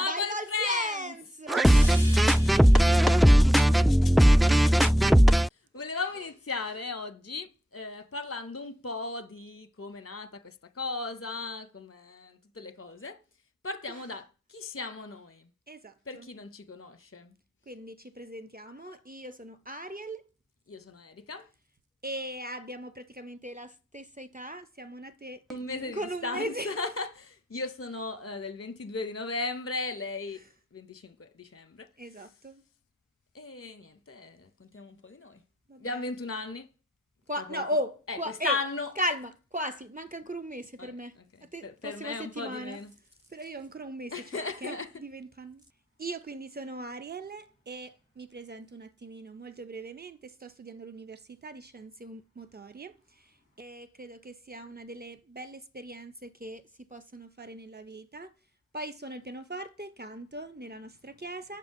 Bible Friends! Volevamo iniziare oggi parlando un po' di come è nata questa cosa, come tutte le cose. Partiamo da chi siamo noi, Esatto. per chi non ci conosce. Quindi ci presentiamo, io sono Ariel. Io sono Erika. E abbiamo praticamente la stessa età, siamo nate Un mese di con distanza. un mese. Io sono del 22 di novembre, lei 25 dicembre. Esatto. E niente, raccontiamo un po' di noi. Vabbè. Abbiamo 21 anni. Quest'anno. Calma, quasi, manca ancora un mese per me. Okay. A te Per prossima me è un settimana. po' di meno. Però io ho ancora un mese circa di 20 anni. Io quindi sono Ariel e mi presento un attimino molto brevemente. Sto studiando all'Università di Scienze Motorie e credo che sia una delle belle esperienze che si possono fare nella vita. Poi suono il pianoforte, canto nella nostra chiesa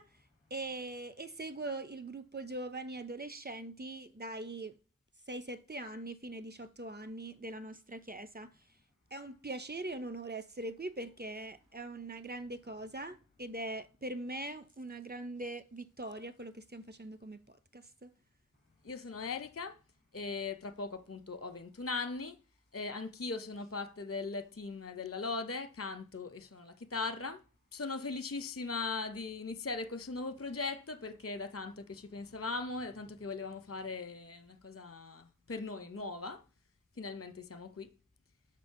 e seguo il gruppo giovani e adolescenti dai 6-7 anni fino ai 18 anni della nostra chiesa. È un piacere e un onore essere qui perché è una grande cosa ed è per me una grande vittoria quello che stiamo facendo come podcast. Io sono Erika e tra poco appunto ho 21 anni. Anch'io sono parte del team della Lode, canto e suono la chitarra. Sono felicissima di iniziare questo nuovo progetto perché è da tanto che ci pensavamo, è da tanto che volevamo fare una cosa per noi nuova. Finalmente siamo qui.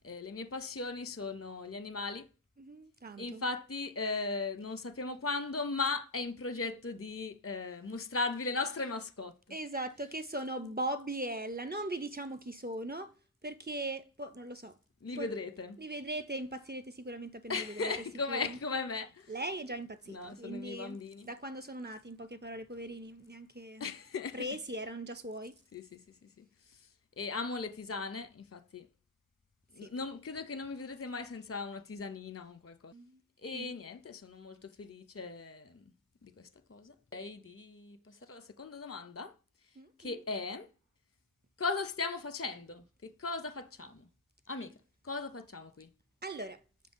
Le mie passioni sono gli animali. Tanto. Infatti non sappiamo quando, ma è in progetto di mostrarvi le nostre mascotte. Esatto, che sono Bobby e Ella. Non vi diciamo chi sono perché non lo so. Li vedrete. Li vedrete e impazzirete sicuramente appena li vedrete. come me. Lei è già impazzita. No, sono i miei bambini. Da quando sono nati, in poche parole, poverini, neanche presi, erano già suoi. Sì. E amo le tisane, infatti. Sì. Credo che non mi vedrete mai senza una tisanina o qualcosa. E niente, sono molto felice di questa cosa. Direi di passare alla seconda domanda, che è: cosa stiamo facendo? Che cosa facciamo? Amica, cosa facciamo qui? Allora,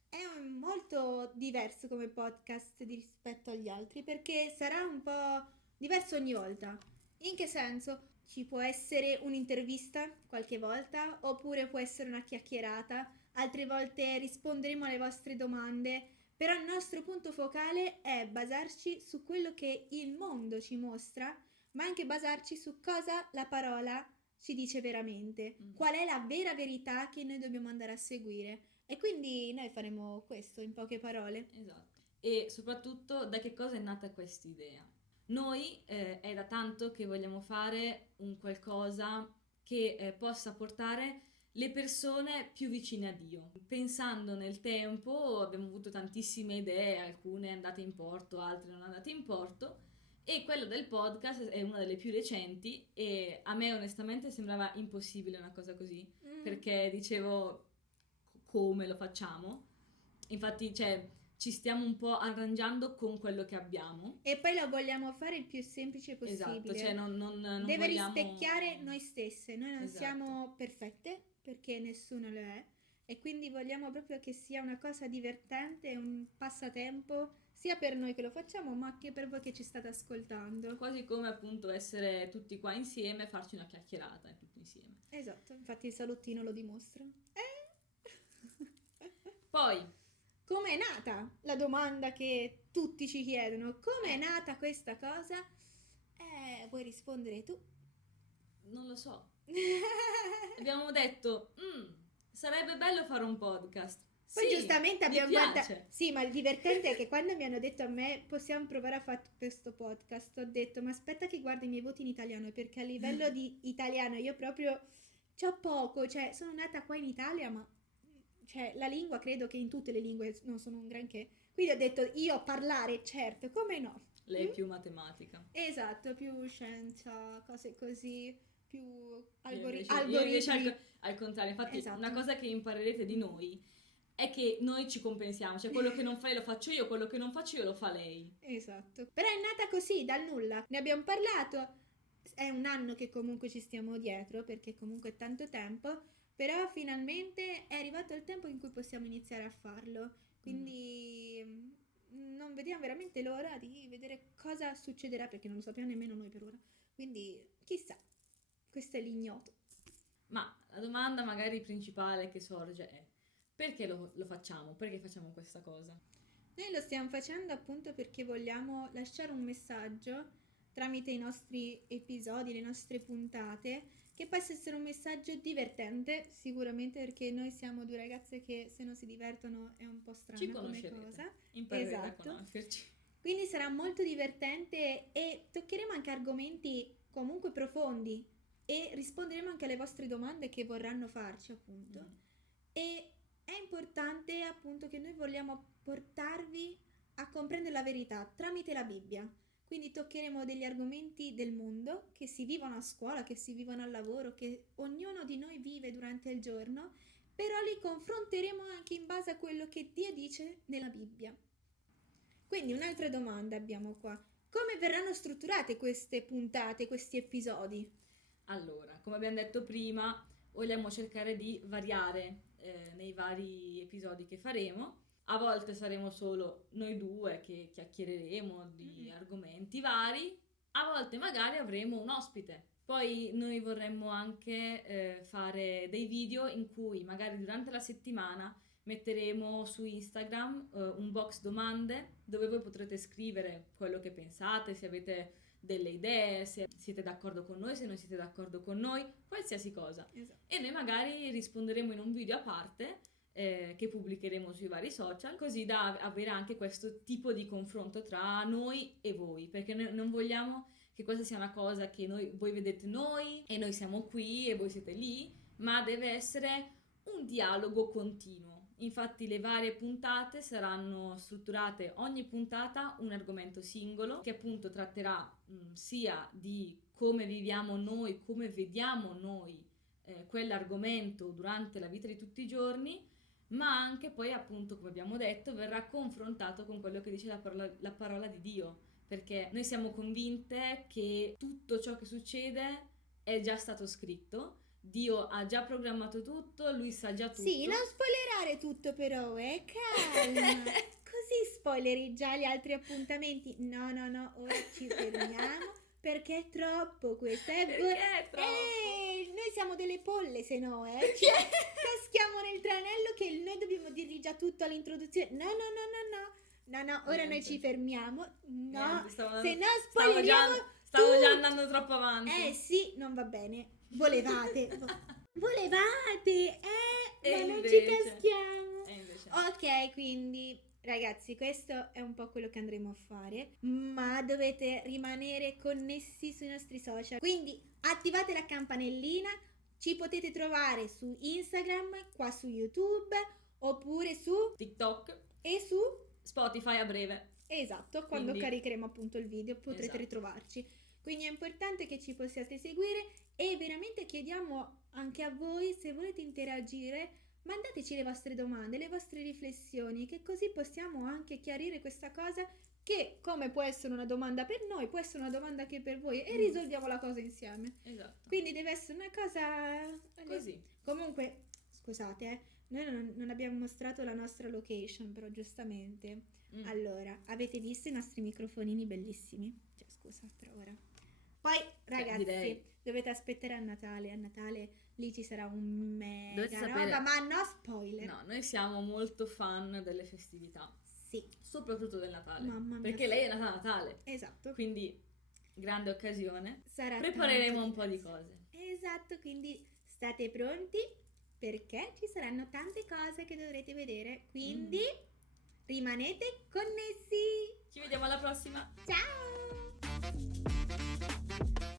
è molto diverso come podcast rispetto agli altri perché sarà un po' diverso ogni volta. In che senso? Ci può essere un'intervista qualche volta oppure può essere una chiacchierata, altre volte risponderemo alle vostre domande, però il nostro punto focale è basarci su quello che il mondo ci mostra, ma anche basarci su cosa la parola ci dice veramente, qual è la vera verità che noi dobbiamo andare a seguire. E quindi noi faremo questo in poche parole. Esatto. E soprattutto da che cosa è nata questa idea? Noi è da tanto che vogliamo fare un qualcosa che possa portare le persone più vicine a Dio. Pensando nel tempo abbiamo avuto tantissime idee, alcune andate in porto, altre non andate in porto, e quella del podcast è una delle più recenti e a me onestamente sembrava impossibile una cosa così, perché dicevo come lo facciamo? Infatti, ci stiamo un po' arrangiando con quello che abbiamo. E poi lo vogliamo fare il più semplice possibile. Esatto, non deve vogliamo... rispecchiare noi stesse. Noi non Esatto. siamo perfette, perché nessuno lo è. E quindi vogliamo proprio che sia una cosa divertente, un passatempo, sia per noi che lo facciamo, ma anche per voi che ci state ascoltando. Quasi come appunto essere tutti qua insieme, farci una chiacchierata tutti insieme. Esatto, infatti il salottino lo dimostra. Poi, come è nata? La domanda che tutti ci chiedono. Come è nata questa cosa? Vuoi rispondere tu? Non lo so. Abbiamo detto, sarebbe bello fare un podcast. Poi sì, giustamente abbiamo guardato. Sì, ma il divertente è che quando mi hanno detto a me possiamo provare a fare questo podcast, ho detto ma aspetta che guardo i miei voti in italiano, perché a livello di italiano io proprio c'ho poco, cioè sono nata qua in Italia, ma la lingua credo che in tutte le lingue non sono un granché, quindi ho detto io parlare, certo, come no? Lei è più matematica. Esatto, più scienza, cose così, più Io algoritmi. invece al contrario, infatti Esatto. Una cosa che imparerete di noi è che noi ci compensiamo, cioè quello che non fai lo faccio io, quello che non faccio io lo fa lei. Esatto. Però è nata così, dal nulla. Ne abbiamo parlato, è un anno che comunque ci stiamo dietro, perché comunque è tanto tempo, però finalmente è arrivato il tempo in cui possiamo iniziare a farlo. Quindi non vediamo veramente l'ora di vedere cosa succederà, perché non lo sappiamo nemmeno noi per ora. Quindi, chissà, questo è l'ignoto. Ma la domanda magari principale che sorge è: perché lo facciamo? Perché facciamo questa cosa? Noi lo stiamo facendo appunto perché vogliamo lasciare un messaggio tramite i nostri episodi, le nostre puntate, che possa essere un messaggio divertente, sicuramente, perché noi siamo due ragazze che se non si divertono è un po' strana Ci come conoscerete, cosa. imparerete Esatto. a conoscerci. Quindi sarà molto divertente e toccheremo anche argomenti comunque profondi e risponderemo anche alle vostre domande che vorranno farci, appunto. E è importante appunto che noi vogliamo portarvi a comprendere la verità tramite la Bibbia. Quindi toccheremo degli argomenti del mondo che si vivono a scuola, che si vivono al lavoro, che ognuno di noi vive durante il giorno, però li confronteremo anche in base a quello che Dio dice nella Bibbia. Quindi un'altra domanda abbiamo qua. Come verranno strutturate queste puntate, questi episodi? Allora, come abbiamo detto prima, vogliamo cercare di variare nei vari episodi che faremo. A volte saremo solo noi due che chiacchiereremo di argomenti vari, a volte magari avremo un ospite. Poi noi vorremmo anche fare dei video in cui magari durante la settimana metteremo su Instagram un box domande dove voi potrete scrivere quello che pensate, se avete delle idee, se siete d'accordo con noi, se non siete d'accordo con noi, qualsiasi cosa. Esatto. E noi magari risponderemo in un video a parte che pubblicheremo sui vari social, così da avere anche questo tipo di confronto tra noi e voi, perché noi non vogliamo che questa sia una cosa che voi vedete noi e noi siamo qui e voi siete lì, ma deve essere un dialogo continuo. Infatti le varie puntate saranno strutturate, ogni puntata un argomento singolo che appunto tratterà sia di come viviamo noi, come vediamo noi quell'argomento durante la vita di tutti i giorni, ma anche poi appunto, come abbiamo detto, verrà confrontato con quello che dice la parola di Dio, perché noi siamo convinte che tutto ciò che succede è già stato scritto. Dio ha già programmato tutto, lui sa già tutto. Sì, non spoilerare tutto però, calma. Così spoileri già gli altri appuntamenti. No, ora ci fermiamo perché è troppo questo. Perché è troppo? Noi siamo delle polle, se no, ci caschiamo nel tranello che noi dobbiamo dirgli già tutto all'introduzione. No, ora Niente. noi ci fermiamo. No, Niente, se no spoileriamo stavo già andando troppo avanti. Sì, non va bene. Volevate, E ma non invece- ci caschiamo. E invece Ok, quindi ragazzi, questo è un po' quello che andremo a fare, ma dovete rimanere connessi sui nostri social. Quindi attivate la campanellina, ci potete trovare su Instagram, qua su YouTube, oppure su TikTok, e su Spotify a breve. esatto, quando Quindi- caricheremo appunto il video potrete Esatto. ritrovarci. Quindi è importante che ci possiate seguire e veramente chiediamo anche a voi, se volete interagire, mandateci le vostre domande, le vostre riflessioni, che così possiamo anche chiarire questa cosa che, come può essere una domanda per noi, può essere una domanda anche per voi e risolviamo la cosa insieme. Esatto. Quindi deve essere una cosa Così. Comunque, scusate, noi non abbiamo mostrato la nostra location, però giustamente. Allora, avete visto i nostri microfonini bellissimi? Cioè, scusa, per ora. Poi, ragazzi, direi. dovete aspettare a Natale. A Natale lì ci sarà un Dovete mega sapere- roba, ma no spoiler. No, noi siamo molto fan delle festività, Sì, soprattutto del Natale. Mamma mia, Perché sì. lei è nata a Natale, esatto. quindi grande occasione. Sarà Prepareremo tanto un po' di diverso. cose. Esatto, quindi state pronti perché ci saranno tante cose che dovrete vedere. Quindi rimanete connessi. Ci vediamo alla prossima. Ciao!